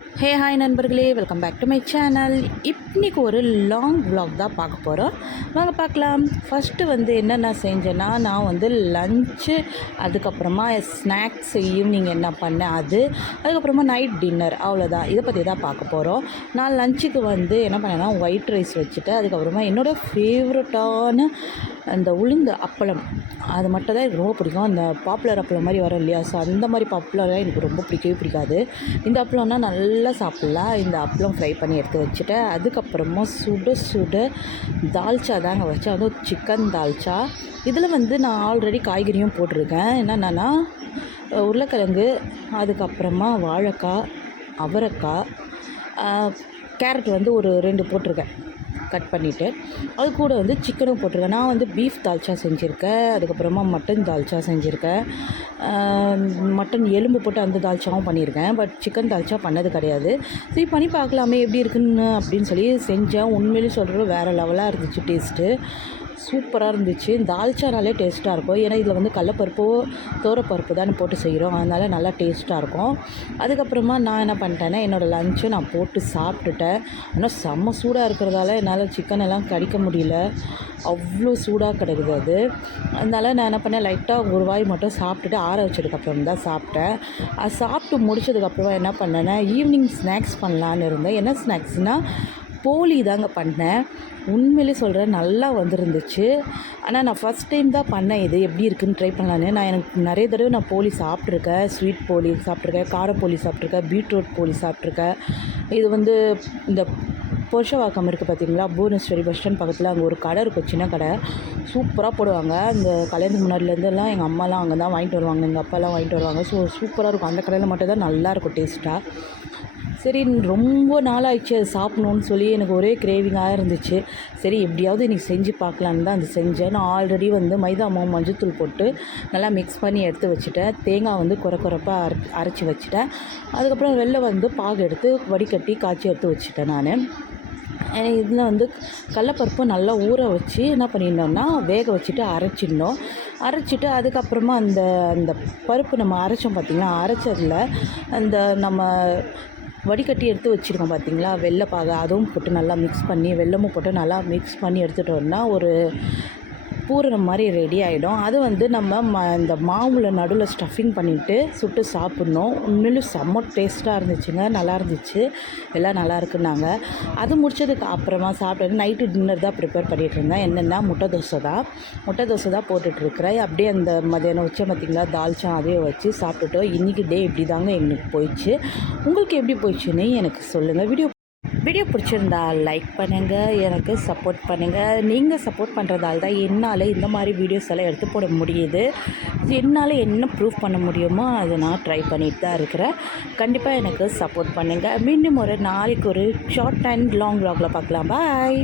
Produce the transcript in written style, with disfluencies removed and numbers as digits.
ஹே hi நண்பர்களே, welcome back to my channel. இன்றைக்கி ஒரு லாங் vlog தான் பார்க்க போகிறோம். வாங்க பார்க்கலாம். ஃபஸ்ட்டு என்னென்ன செஞ்சேன்னா, நான் லஞ்சு, அதுக்கப்புறமா ஸ்நாக்ஸ், ஈவினிங் என்ன பண்ணேன் அதுக்கப்புறமா நைட் டின்னர், அவ்வளோதான். இதை பற்றி தான் பார்க்க போகிறோம். நான் லஞ்சுக்கு என்ன பண்ணேன்னா, ஒயிட் ரைஸ் வச்சுட்டு, அதுக்கப்புறமா என்னோடய ஃபேவரட்டான அந்த உளுந்து அப்பளம், அது மட்டும் தான் எனக்கு ரொம்ப பிடிக்கும். அந்த பாப்புலர் அப்பளம் மாதிரி வரும் இல்லையா, ஸோ அந்த மாதிரி பாப்புலராக எனக்கு ரொம்ப பிடிக்கவே பிடிக்காது. இந்த அப்பளம்னா நல்லா சாப்பிட்லாம். இந்த அப்பளம் ஃப்ரை பண்ணி எடுத்து வச்சுட்டு, அதுக்கப்புறமா சுட சுட தால்ச்சா தாங்க வச்சேன். அதுவும் சிக்கன் தால்ச்சா. இதில் நான் ஆல்ரெடி காய்கறியும் போட்டிருக்கேன். என்னென்னா உருளைக்கிழங்கு, அதுக்கப்புறமா வாழைக்காய், அவரைக்காய், கேரட் ஒரு 2 போட்டிருக்கேன் கட் பண்ணிவிட்டு. அது கூட சிக்கனும் போட்டிருக்கேன். நான் பீஃப் தால்ச்சா செஞ்சுருக்கேன், அதுக்கப்புறமா மட்டன் தால்ச்சா செஞ்சுருக்கேன். மட்டன் எலும்பு போட்டு அந்த தால்ச்சாவும் பண்ணியிருக்கேன். பட் சிக்கன் தால்ச்சா பண்ணது கிடையாது. சரி, பண்ணி பார்க்கலாமே எப்படி இருக்குன்னு அப்படின்னு சொல்லி செஞ்சேன். உண்மையிலே சொல்கிறது வேறு லெவலாக இருந்துச்சு. டேஸ்ட்டு சூப்பராக இருந்துச்சு. தால்ச்சானாலே டேஸ்ட்டாக இருக்கும். ஏன்னா இதில் கடலப்பருப்போ தோரப்பருப்பு தானே போட்டு செய்கிறோம், அதனால் நல்லா டேஸ்ட்டாக இருக்கும். அதுக்கப்புறமா நான் என்ன பண்ணிட்டேன்னா, என்னோடய லஞ்சை நான் போட்டு சாப்பிட்டுட்டேன். ஆனால் செம்ம சூடாக இருக்கிறதால என்னால் சிக்கன் எல்லாம் கடிக்க முடியல, அவ்வளோ சூடாக கிடக்குது அது. அதனால் நான் என்ன பண்ணேன், லைட்டாக ஒரு வாய் மட்டும் சாப்பிட்டுட்டு ஆற வச்சதுக்கப்புறம் தான் சாப்பிட்டேன். அது சாப்பிட்டு முடிச்சதுக்கப்புறமா என்ன பண்ணேன்னா, ஈவினிங் ஸ்நாக்ஸ் பண்ணலான்னு இருந்தேன். என்ன ஸ்நாக்ஸ்னால் போலி தாங்க பண்ணேன். உண்மையிலே சொல்கிறேன், நல்லா வந்துருந்துச்சு. ஆனால் நான் ஃபஸ்ட் டைம் தான் பண்ணேன். இது எப்படி இருக்குதுன்னு ட்ரை பண்ணலான்னு. எனக்கு நிறைய தடவை நான் போலி சாப்பிட்ருக்கேன். ஸ்வீட் போலி சாப்பிட்ருக்கேன், கார போலி சாப்பிட்ருக்கேன், பீட்ரூட் போலி சாப்பிட்ருக்கேன். இது இந்த புருஷவாக்கம் இருக்குது பார்த்தீங்களா, புவனேஸ்வரி பஸ் ஸ்டாண்ட் பக்கத்தில் அங்கே ஒரு கடை இருக்கும், சின்ன கடை. சூப்பராக போடுவாங்க. இந்த கல்யாணத்துக்கு முன்னாடிலேருந்துலாம் எங்கள் அம்மாலாம் அங்கே தான் வாங்கிட்டு வருவாங்க, எங்கள் அப்பாலாம் வாங்கிட்டு வருவாங்க. ஸோ சூப்பராக இருக்கும். அந்த கடையில் மட்டும் தான் நல்லாயிருக்கும் டேஸ்ட்டாக. சரி, ரொம்ப நாளாகிடுச்சு அது சாப்பிட்ணுன்னு சொல்லி எனக்கு ஒரே கிரேவிங்காக இருந்துச்சு. சரி, எப்படியாவது இன்றைக்கி செஞ்சு பார்க்கலான்னு தான் அது செஞ்சேன். நான் ஆல்ரெடி மைதா மாவு, மஞ்சத்தூள் போட்டு நல்லா மிக்ஸ் பண்ணி எடுத்து வச்சுட்டேன். தேங்காய் குறைப்பாக அரைச்சி வச்சுட்டேன். அதுக்கப்புறம் வெளில பாகு எடுத்து வடிகட்டி காய்ச்சி எடுத்து வச்சுட்டேன் நான். இதில் கடலப்பருப்பு நல்லா ஊற வச்சு என்ன பண்ணியிருந்தோம்னா, வேக வச்சுட்டு அரைச்சிட்டு அதுக்கப்புறமா அந்த பருப்பு நம்ம அரைச்சோம் பார்த்திங்களா, அரைச்சதில் அந்த நம்ம வடிகட்டி எடுத்து வச்சுருக்கோம் பார்த்திங்களா, வெள்ளைப்பாகு, அதுவும் போட்டு நல்லா மிக்ஸ் பண்ணி, வெல்லமும் போட்டு நல்லா மிக்ஸ் பண்ணி எடுத்துகிட்டோம்னா ஒரு பூரணம் மாதிரி ரெடி ஆகிடும். அது நம்ம இந்த மாவில் நடுவில் ஸ்டஃபிங் பண்ணிவிட்டு சுட்டு சாப்பிட்ணும். உண்மையிலும் செம்ம டேஸ்ட்டாக இருந்துச்சுங்க, நல்லா இருந்துச்சு, எல்லாம் நல்லா இருக்குன்னாங்க. அது முடிச்சதுக்கு அப்புறமா சாப்பிட்டு நைட்டு டின்னர் தான் ப்ரிப்பேர் பண்ணிகிட்டு இருந்தேன். என்னென்னா முட்டை தோசை தான் போட்டுட்ருக்கிறேன். அப்படியே அந்த மதியானம் வச்ச பார்த்திங்களா தால்ச்சா, அதையும் வச்சு சாப்பிட்டுட்டோம். இன்றைக்கி டே இப்படி தாங்க எங்களுக்கு போயிடுச்சு. உங்களுக்கு எப்படி போயிடுச்சுன்னு எனக்கு சொல்லுங்கள். வீடியோ பிடிச்சிருந்தா லைக் பண்ணுங்கள், எனக்கு சப்போர்ட் பண்ணுங்கள். நீங்கள் சப்போர்ட் பண்ணுறதால தான் என்னால் இந்த மாதிரி வீடியோஸ் எல்லாம் எடுத்து போட முடியுது. என்னால் என்ன ப்ரூஃப் பண்ண முடியுமோ அதை நான் ட்ரை பண்ணிட்டு தான் இருக்கிறேன். கண்டிப்பாக எனக்கு சப்போர்ட் பண்ணுங்கள். மீண்டும் ஒரு நாளைக்கு ஒரு ஷார்ட் அண்ட் லாங் vlogல பார்க்கலாம். பாய்.